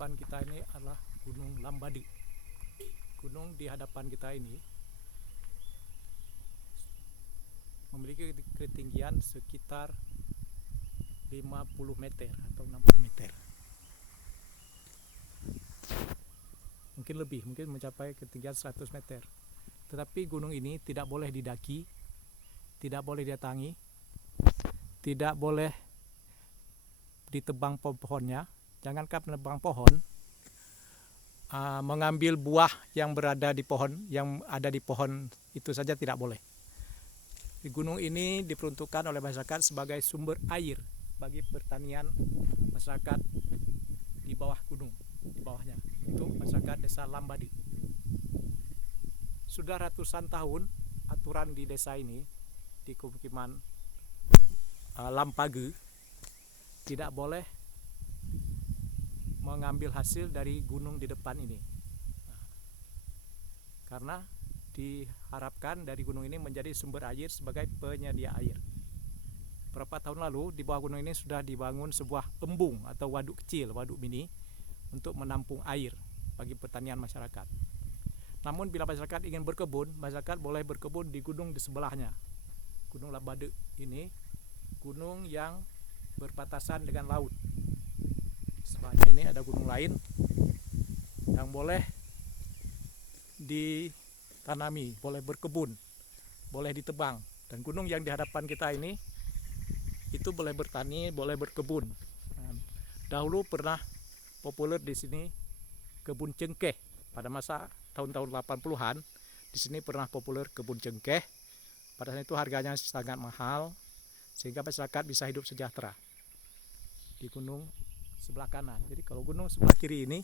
depan kita ini adalah Gunung Lambadi. Gunung di hadapan kita ini memiliki ketinggian sekitar 50 meter atau 60 meter. Mungkin lebih, mungkin mencapai ketinggian 100 meter. Tetapi gunung ini tidak boleh didaki, tidak boleh didatangi, tidak boleh ditebang pohon-pohonnya. Jangankan menebang pohon, mengambil buah yang berada di pohon, yang ada di pohon itu saja tidak boleh. Di gunung ini diperuntukkan oleh masyarakat sebagai sumber air bagi pertanian masyarakat di bawah gunung, di bawahnya. Itu masyarakat desa Lambadi. Sudah ratusan tahun aturan di desa ini, di pemukiman Lampage, tidak boleh mengambil hasil dari gunung di depan ini. Karena diharapkan dari gunung ini menjadi sumber air sebagai penyedia air. Beberapa tahun lalu di bawah gunung ini sudah dibangun sebuah embung atau waduk kecil, waduk mini untuk menampung air bagi pertanian masyarakat. Namun bila masyarakat ingin berkebun, masyarakat boleh berkebun di gunung di sebelahnya. Gunung Lambadi ini gunung yang berbatasan dengan laut. Sebelahnya ini ada gunung lain yang boleh ditanami, boleh berkebun, boleh ditebang. Dan gunung yang di hadapan kita ini itu boleh bertani, boleh berkebun. Dahulu pernah populer di sini kebun cengkeh. Pada masa tahun-tahun 80-an di sini pernah populer kebun cengkeh. Pada saat itu harganya sangat mahal sehingga masyarakat bisa hidup sejahtera di gunung sebelah kanan. Jadi kalau gunung sebelah kiri ini,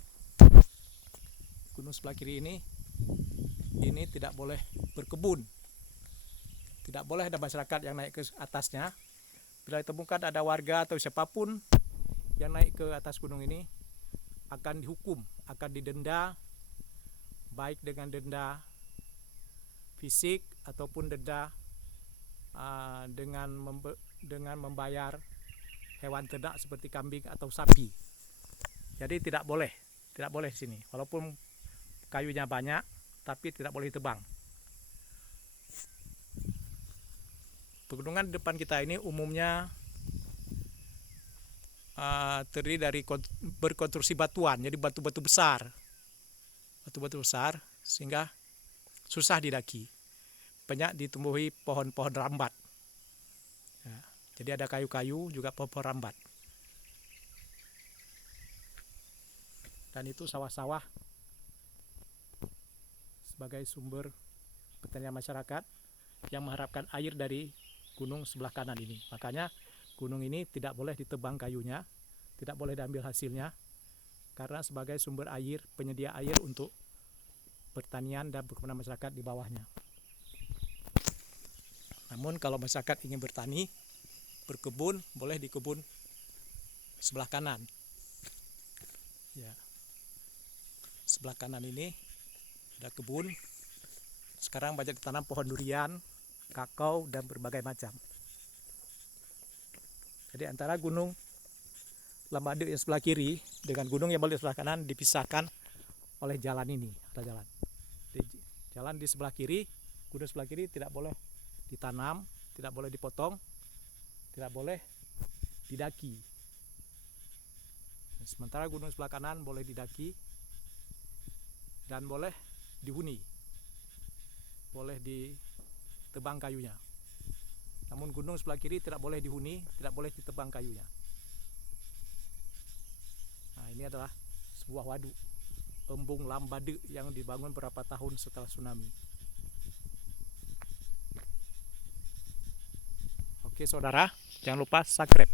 ini tidak boleh berkebun, tidak boleh ada masyarakat yang naik ke atasnya. Bila ditemukan ada warga atau siapapun yang naik ke atas gunung ini akan dihukum, akan didenda, baik dengan denda fisik ataupun denda dengan membayar hewan ternak seperti kambing atau sapi. Jadi tidak boleh di sini. Walaupun kayunya banyak, tapi tidak boleh ditebang. Pegunungan di depan kita ini umumnya terdiri dari berkonstruksi batuan, jadi batu-batu besar sehingga susah didaki. Banyak ditumbuhi pohon-pohon rambat. Ya, jadi ada kayu-kayu juga pohon rambat. Dan itu sawah-sawah sebagai sumber pertanian masyarakat yang mengharapkan air dari gunung sebelah kanan ini. Makanya gunung ini tidak boleh ditebang kayunya, tidak boleh diambil hasilnya, karena sebagai sumber air, penyedia air untuk pertanian dan perkebunan masyarakat di bawahnya. Namun kalau masyarakat ingin bertani, berkebun, boleh di kebun sebelah kanan. Ya. Sebelah kanan ini ada kebun. Sekarang banyak ditanam pohon durian, kakao, dan berbagai macam. Jadi antara gunung Lambadi yang sebelah kiri dengan gunung yang di sebelah kanan dipisahkan oleh jalan ini. Ada jalan. Jalan di sebelah kiri, gunung sebelah kiri tidak boleh ditanam, tidak boleh dipotong, tidak boleh didaki. Sementara gunung sebelah kanan boleh didaki dan boleh dihuni, boleh ditebang kayunya. Namun gunung sebelah kiri tidak boleh dihuni, tidak boleh ditebang kayunya. Nah, ini adalah sebuah waduk, embung Lambadi yang dibangun beberapa tahun setelah tsunami. Oke saudara, jangan lupa subscribe.